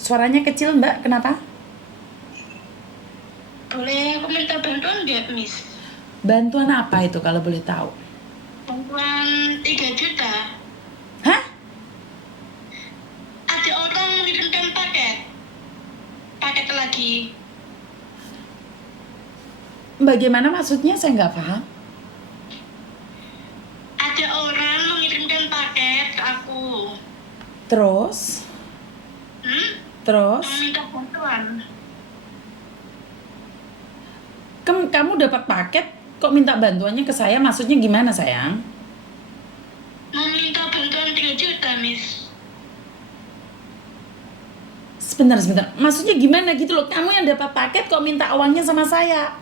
Suaranya kecil, Mbak. Kenapa? Boleh aku minta bantuan nggak, Miss? Bantuan apa itu kalau boleh tahu? Bantuan 3 juta. Hah? Ada orang mengirimkan paket. Paket lagi. Bagaimana maksudnya? Saya nggak paham. Ada orang mengirimkan paket ke aku. Terus? Hmm? Terus? Meminta bantuan. Kamu dapat paket, kok minta bantuannya ke saya? Maksudnya gimana, sayang? Meminta bantuan 3 juta, Miss. Sebentar. Maksudnya gimana gitu loh? Kamu yang dapat paket kok minta uangnya sama saya?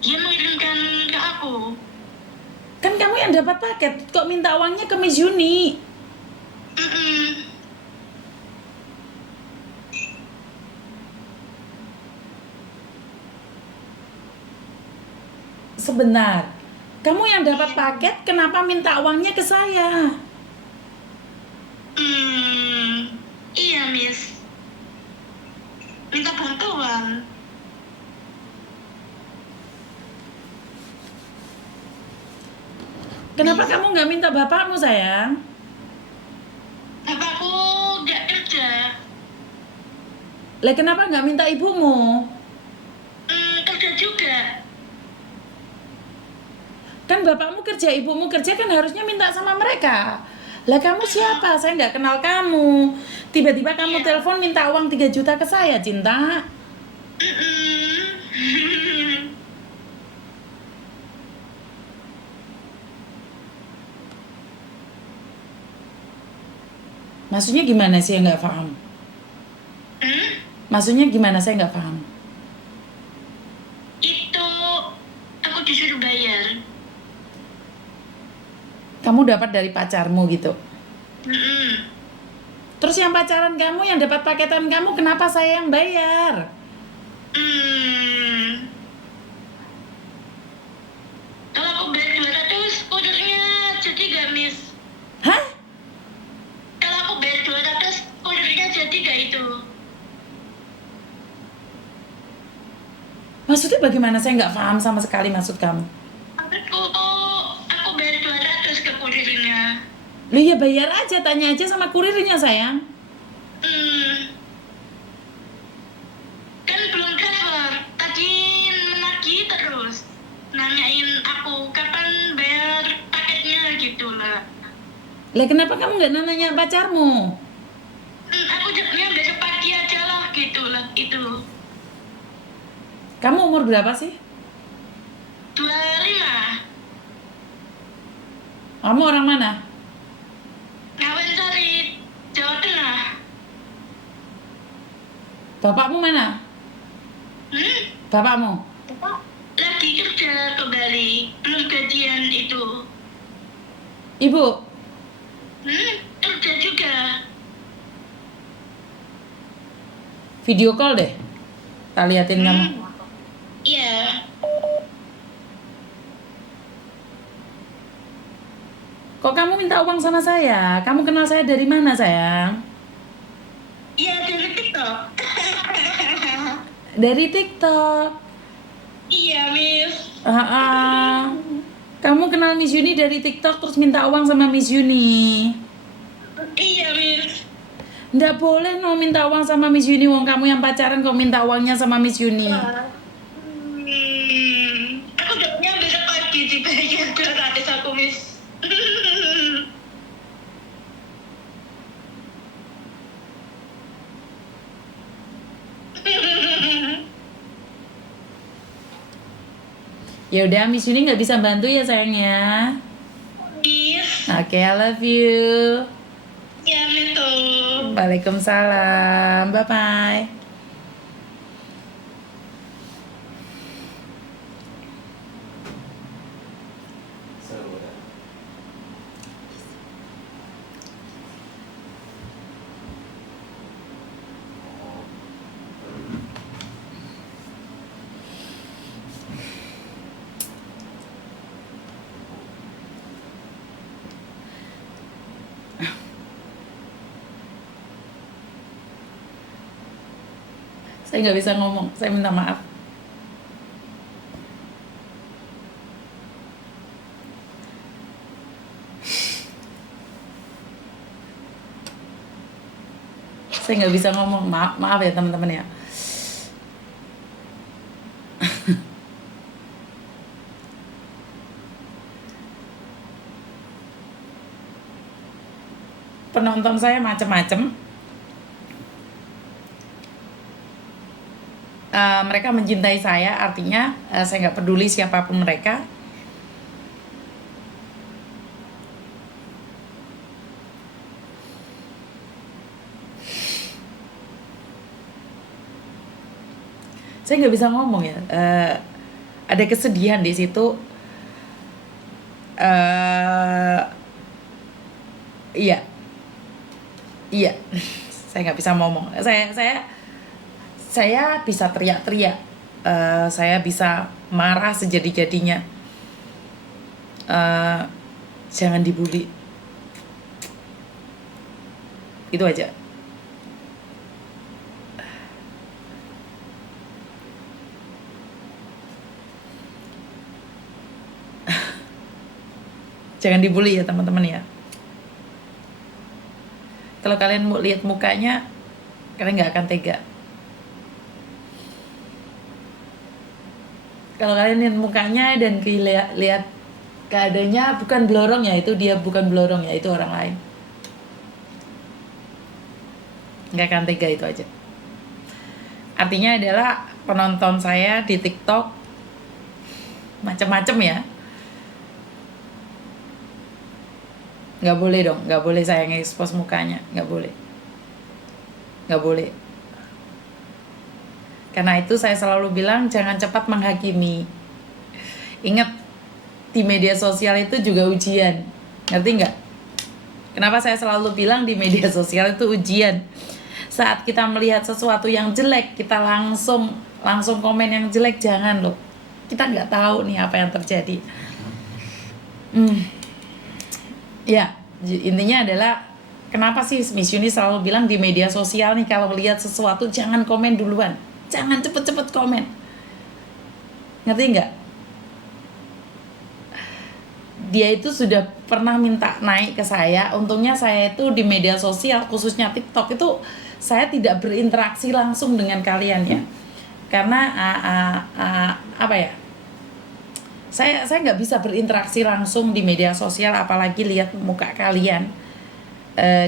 Dia mengirimkan ke aku. Kan kamu yang dapat paket, kok minta uangnya ke Miss Yuni? Sebentar. Kamu yang dapat paket, kenapa minta uangnya ke saya? Iya, Miss. Minta bantuan. Kenapa kamu nggak minta bapakmu, sayang? Bapakku nggak kerja. Lah kenapa nggak minta ibumu? Kerja juga. Kan bapakmu kerja, ibumu kerja, kan harusnya minta sama mereka. Lah kamu siapa? Saya nggak kenal kamu. Tiba-tiba kamu telepon minta uang 3 juta ke saya, Cinta. Maksudnya gimana sih, yang nggak paham? Maksudnya gimana, saya nggak paham. Itu aku disuruh bayar. Kamu dapat dari pacarmu gitu. Terus yang pacaran kamu, yang dapat paketan kamu, kenapa saya yang bayar? Kalau aku bayar 200, kurirnya jadi gak, Miss? Hah? Kalau aku bayar 200, kurirnya jadi gak itu? Maksudnya bagaimana? Saya nggak paham sama sekali maksud kamu. Aku bayar 200 ke kurirnya. Loh ya bayar aja, tanya aja sama kurirnya, sayang. Kan belum transfer. Tadi menagih terus. Nanyain aku kapan bayar paketnya gitu lah. Lah kenapa kamu nggak nanya pacarmu? Aku jawabnya besok pagi aja lah gitu lah itu. Kamu umur berapa sih? 25. Kamu orang mana? Ngawensari, Jawa Tengah. Bapakmu mana? Bapakmu? Lagi kerja kembali, belum gajian itu. Ibu? Kerja juga. Video call deh. Tak liatin kamu. Iya. Kok kamu minta uang sama saya? Kamu kenal saya dari mana, sayang? Iya, dari TikTok. Dari TikTok. Iya, Miss. Kamu kenal Miss Yuni dari TikTok terus minta uang sama Miss Yuni. Iya, Miss. Nggak boleh no minta uang sama Miss Yuni. Wong kamu yang pacaran kok minta uangnya sama Miss Yuni. Aku dapetnya besok pagi dibayar 200 aku, Miss. Ya udah, Miss Yuni nggak bisa bantu ya, sayang ya. Miss. Oke, I love you. Ya, itu. Waalaikumsalam. Bye bye. Saya nggak bisa ngomong, saya minta maaf. Saya nggak bisa ngomong, maaf ya teman-teman ya. Penonton saya macam-macam. Mereka mencintai saya, artinya saya nggak peduli siapapun mereka. Saya nggak bisa ngomong ya. Ada kesedihan di situ. Iya, iya. Saya nggak bisa ngomong. Saya bisa teriak-teriak. Saya bisa marah sejadi-jadinya. Jangan dibully. Itu aja. Jangan dibully ya teman-teman ya. Kalau kalian mau lihat mukanya, kalian nggak akan tega. Kalau kalian lihat mukanya dan lihat keadaannya, bukan blorong ya, itu dia bukan blorong ya, itu orang lain. Nggak akan tega, itu aja. Artinya adalah penonton saya di TikTok macam-macam ya. Nggak boleh dong, nggak boleh saya nge-expose mukanya, nggak boleh. Karena itu saya selalu bilang jangan cepat menghakimi. Ingat, di media sosial itu juga ujian, ngerti nggak? Kenapa saya selalu bilang di media sosial itu ujian? Saat kita melihat sesuatu yang jelek, kita langsung komen yang jelek, jangan loh. Kita nggak tahu nih apa yang terjadi. Ya, intinya adalah kenapa sih Miss Yuni selalu bilang di media sosial nih kalau lihat sesuatu jangan komen duluan, jangan cepet-cepet komen. Ngerti nggak? Dia itu sudah pernah minta naik ke saya. Untungnya saya itu di media sosial, khususnya TikTok itu saya tidak berinteraksi langsung dengan kalian ya, karena apa ya? Saya nggak bisa berinteraksi langsung di media sosial, apalagi lihat muka kalian.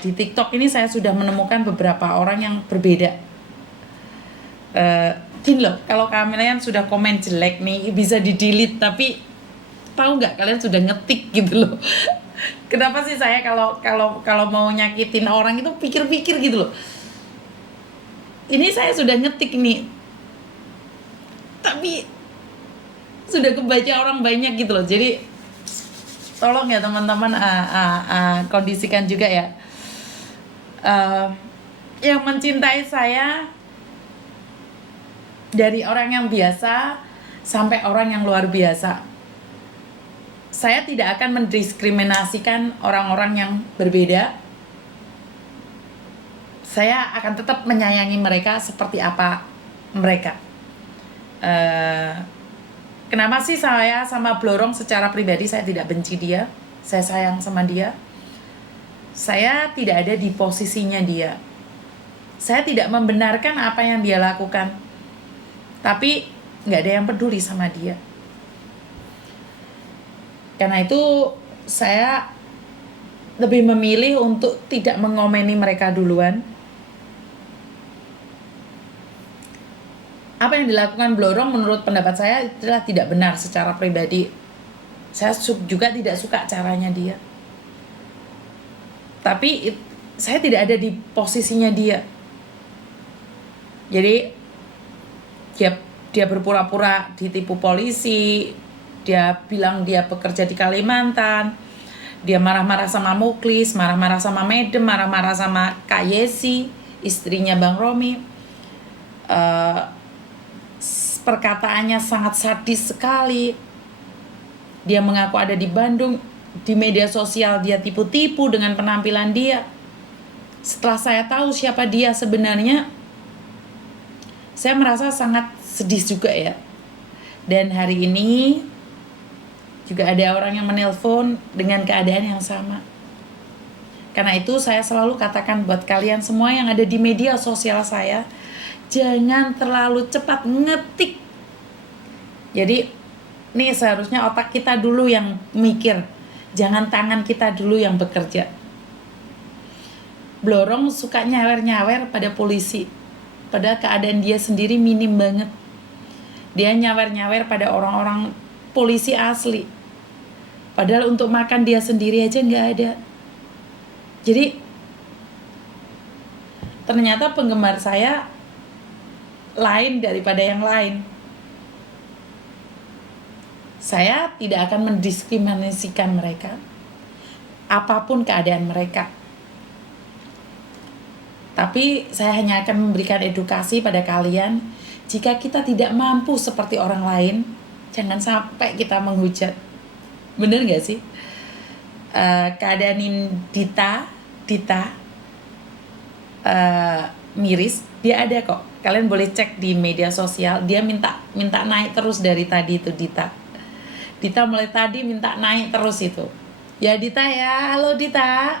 Di TikTok ini saya sudah menemukan beberapa orang yang berbeda. Gini loh, kalau kalian sudah komen jelek nih bisa di-delete, tapi tahu nggak kalian sudah ngetik gitu loh. Kenapa sih saya kalau mau nyakitin orang itu pikir-pikir gitu loh. Ini saya sudah ngetik nih, tapi sudah kebaca orang banyak gitu loh. Jadi tolong ya teman-teman, kondisikan juga ya. Yang mencintai saya dari orang yang biasa sampai orang yang luar biasa. Saya tidak akan mendiskriminasikan orang-orang yang berbeda. Saya akan tetap menyayangi mereka seperti apa mereka. Kenapa sih saya sama Blorong secara pribadi saya tidak benci dia? Saya sayang sama dia. Saya tidak ada di posisinya dia. Saya tidak membenarkan apa yang dia lakukan. Tapi nggak ada yang peduli sama dia. Karena itu saya lebih memilih untuk tidak mengomeni mereka duluan. Apa yang dilakukan Blorong menurut pendapat saya adalah tidak benar secara pribadi. Saya juga tidak suka caranya dia. Tapi saya tidak ada di posisinya dia. Jadi dia berpura-pura ditipu polisi, dia bilang dia bekerja di Kalimantan, dia marah-marah sama Muklis, marah-marah sama Medem, marah-marah sama Kak Yesi, istrinya Bang Romi. Perkataannya sangat sadis sekali. Dia mengaku ada di Bandung, di media sosial dia tipu-tipu dengan penampilan dia. Setelah saya tahu siapa dia sebenarnya, Saya merasa sangat sedih juga ya. Dan hari ini juga ada orang yang menelpon dengan keadaan yang sama. Karena itu saya selalu katakan buat kalian semua yang ada di media sosial saya, jangan terlalu cepat ngetik. Jadi nih seharusnya otak kita dulu yang mikir, jangan tangan kita dulu yang bekerja. Blorong suka nyawer-nyawer pada polisi, padahal keadaan dia sendiri minim banget. Dia nyawer-nyawer pada orang-orang polisi asli, padahal untuk makan dia sendiri aja nggak ada. Jadi ternyata penggemar saya lain daripada yang lain. Saya tidak akan mendiskriminasikan mereka, apapun keadaan mereka. Tapi saya hanya akan memberikan edukasi pada kalian, jika kita tidak mampu seperti orang lain, jangan sampai kita menghujat. Bener gak sih? Keadaan Dita miris, dia ada kok. Kalian boleh cek di media sosial, dia minta naik terus dari tadi itu Dita mulai tadi minta naik terus itu. Ya Dita ya, halo Dita.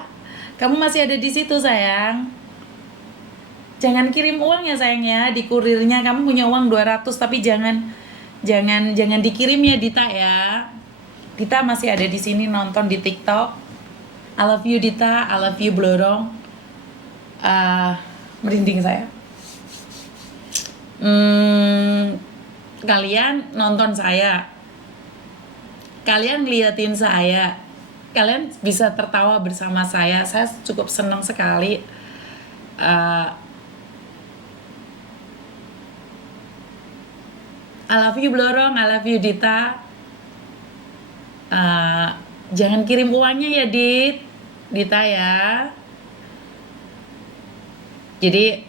Kamu masih ada di situ sayang. Jangan kirim uang ya sayang ya, di kurirnya kamu punya uang 200 tapi jangan dikirim ya Dita ya. Dita masih ada di sini nonton di TikTok. I love you Dita, I love you Blorong. Merinding saya. Kalian nonton saya, kalian ngeliatin saya, kalian bisa tertawa bersama saya cukup senang sekali. I love you Blorong, I love you Dita. Jangan kirim uangnya ya Dita ya. Jadi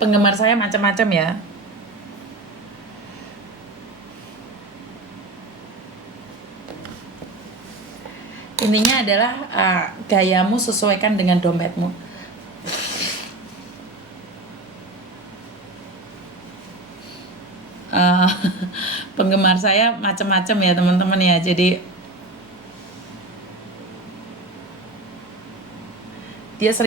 penggemar saya macam-macam ya. Intinya adalah gayamu sesuaikan dengan dompetmu. Penggemar saya macam-macam ya teman-teman ya. Jadi dia sering